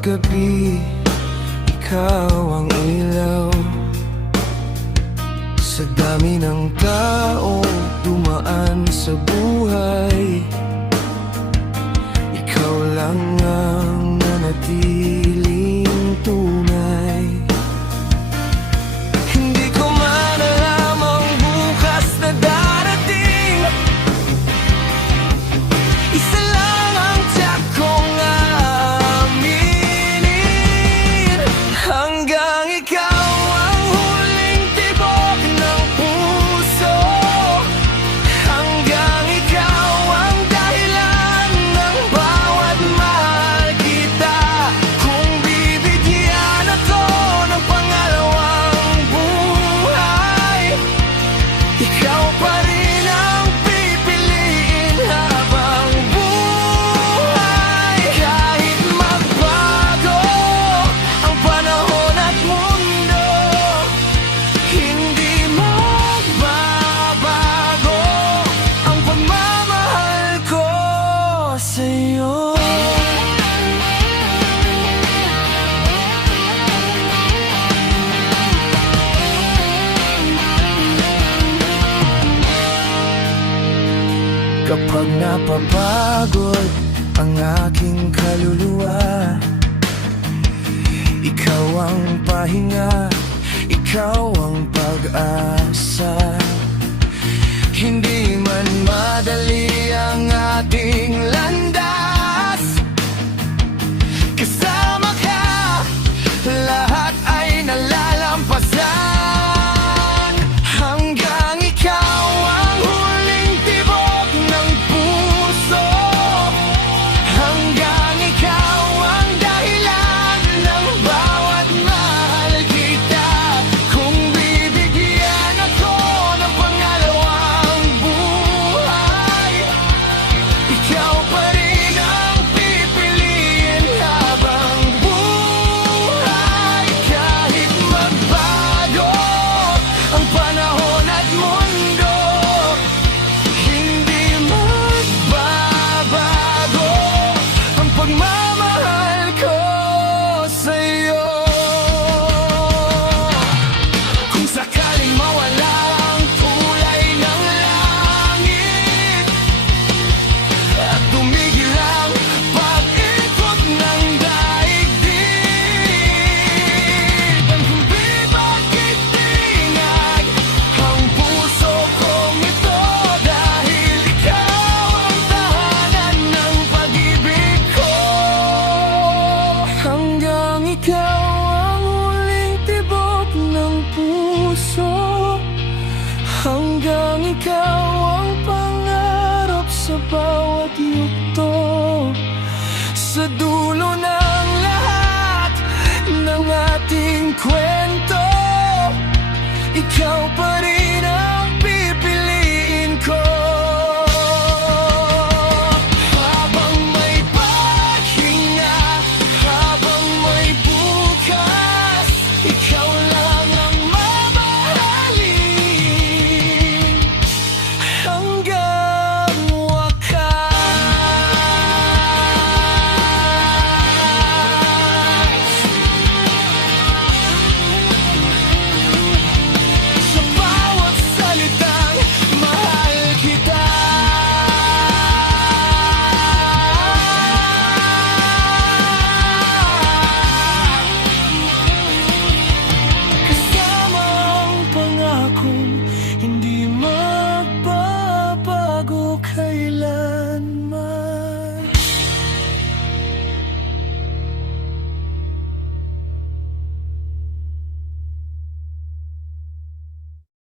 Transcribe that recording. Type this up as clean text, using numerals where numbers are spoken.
gabi, ikaw ang ilaw. Sa dami ng tao dumaan sa buhay, ikaw lang ang nanatiling tunay. Hindi ko man alam ang bukas na darating, isa lang ang tiyak kong aaminin. Hanggang ikaw ang huling tibok ng puso, hanggang ikaw ang dahilan ng bawat mahal kita. Kung bibigyan ako ng pangalawang buhay, ikaw pa rin ang pipiliin habang buhay. Kahit magbago ang panahon at mundo, hindi magbabago ang pagmamahal ko sa'yo. Kapag napapagod ang aking kaluluwa, ikaw ang pahinga, ikaw ang pag-asa. Hindi man madali ang ating landas, kasama ka, lahat ay nalalampasan. Hanggang ikaw ang huling tibok ng puso, hanggang ikaw ang dahilan ng bawat mahal kita. Kung bibigyan ako ng pangalawang buhay, ikaw pa rin ang pipiliin habang buhay. Kahit magbago ang panahon at mundo, hindi magbabago ang pagmamahal ko sa'yo. Kung sakaling mawala ang kulay ng langit at tumigil ang pag-ikot ng daigdig, ang hindi magkitinag ang puso kong ito, dahil ikaw ang tahanan ng pag-ibig ko. Hanggang ikaw ang huling tibok ng puso, hanggang ikaw ang pangarap sa bawat yugto. Sa dulo ng lahat ng ating kwento, ikaw pa rin